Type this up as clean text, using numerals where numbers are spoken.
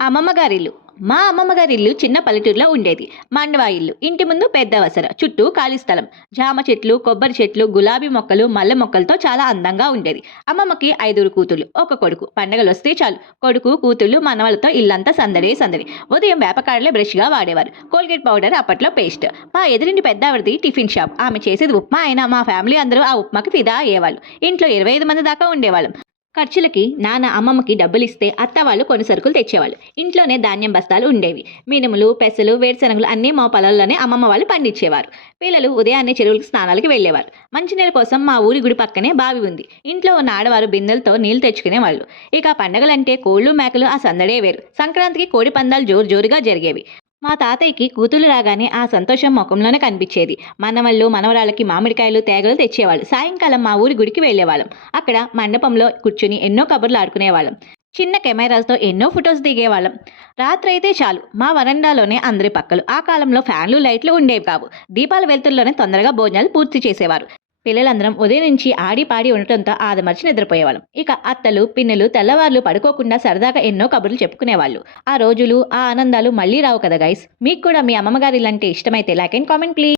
అమ్మమ్మ గారిల్లు. మా అమ్మమ్మ గారిల్లు చిన్న పల్లెటూరులో ఉండేది. మండవా ఇల్లు. ఇంటి ముందు పెద్ద వసర. చుట్టూ ఖాళీ స్థలం. జామ చెట్లు, కొబ్బరి చెట్లు, గులాబీ మొక్కలు, మల్లె మొక్కలతో చాలా అందంగా ఉండేది. అమ్మమ్మకి 5 కూతుళ్ళు, ఒక కొడుకు. పండగలొస్తే చాలు కొడుకు, కూతుళ్ళు, మనవలతో ఇల్లంతా సందడే సందడి. ఉదయం వేపకాడలే బ్రష్‌గా వాడేవారు. కోల్గేట్ పౌడర్ అప్పట్లో పేస్ట్. మా ఎదురింటి పెద్దావిడది టిఫిన్ షాప్. ఆమె చేసేది ఉప్మా అయినా మా ఫ్యామిలీ అందరూ ఆ ఉప్మాకి ఫిదా అయ్యేవాళ్ళు. ఇంట్లో 25 మంది దాకా ఉండేవాళ్ళం. ఖర్చులకి నాన్న అమ్మమ్మకి డబ్బులిస్తే అత్త వాళ్ళు కొన్ని సరుకులు తెచ్చేవాళ్ళు. ఇంట్లోనే ధాన్యం బస్తాలు ఉండేవి. మినుములు, పెసలు, వేరుశనగలు అన్నీ మా పొలాల్లోనే అమ్మమ్మ వాళ్ళు పండించేవారు. పిల్లలు ఉదయాన్నే చెరువులకు స్నానాలకి వెళ్ళేవారు. మంచినీళ్ళ కోసం మా ఊరి గుడి పక్కనే బావి ఉంది. ఇంట్లో ఉన్న ఆడవారు బిందెలతో నీళ్లు తెచ్చుకునేవాళ్ళు. ఇక పండగలంటే కోళ్ళు, మేకలు ఆ సందడే వేరు. సంక్రాంతికి కోడి పందాలు జోరు జోరుగా జరిగేవి. మా తాతయ్యకి కూతుళ్ళు రాగానే ఆ సంతోషం ముఖంలోనే కనిపించేది. మనవళ్ళు, మనవరాళ్ళకి మామిడికాయలు, తేగలు తెచ్చేవాళ్ళు. సాయంకాలం మా ఊరి గుడికి వెళ్ళేవాళ్ళం. అక్కడ మండపంలో కూర్చుని ఎన్నో కబుర్లు ఆడుకునేవాళ్ళం. చిన్న కెమెరాలతో ఎన్నో ఫొటోస్ దిగేవాళ్ళం. రాత్రైతే చాలు మా వరండాలోనే అందరి పక్కలు. ఆ కాలంలో ఫ్యాన్లు, లైట్లు ఉండేవి కావు. దీపాల వెలుతుల్లోనే తొందరగా భోజనాలు పూర్తి చేసేవారు. పిల్లలందరం ఉదయం నుంచి ఆడి పాడి ఉండటంతో ఆదమర్చి నిద్రపోయేవాళ్ళం. ఇక అత్తలు, పిన్నులు తెల్లవార్లు పడుకోకుండా సరదాగా ఎన్నో కబుర్లు చెప్పుకునేవాళ్ళు. ఆ రోజులు, ఆ ఆనందాలు మళ్ళీ రావు కదా గైస్. మీకు కూడా మీ అమ్మమ్మ గారి ఇల్లంటే ఇష్టమైతే లైక్ అండ్ కామెంట్ ప్లీజ్.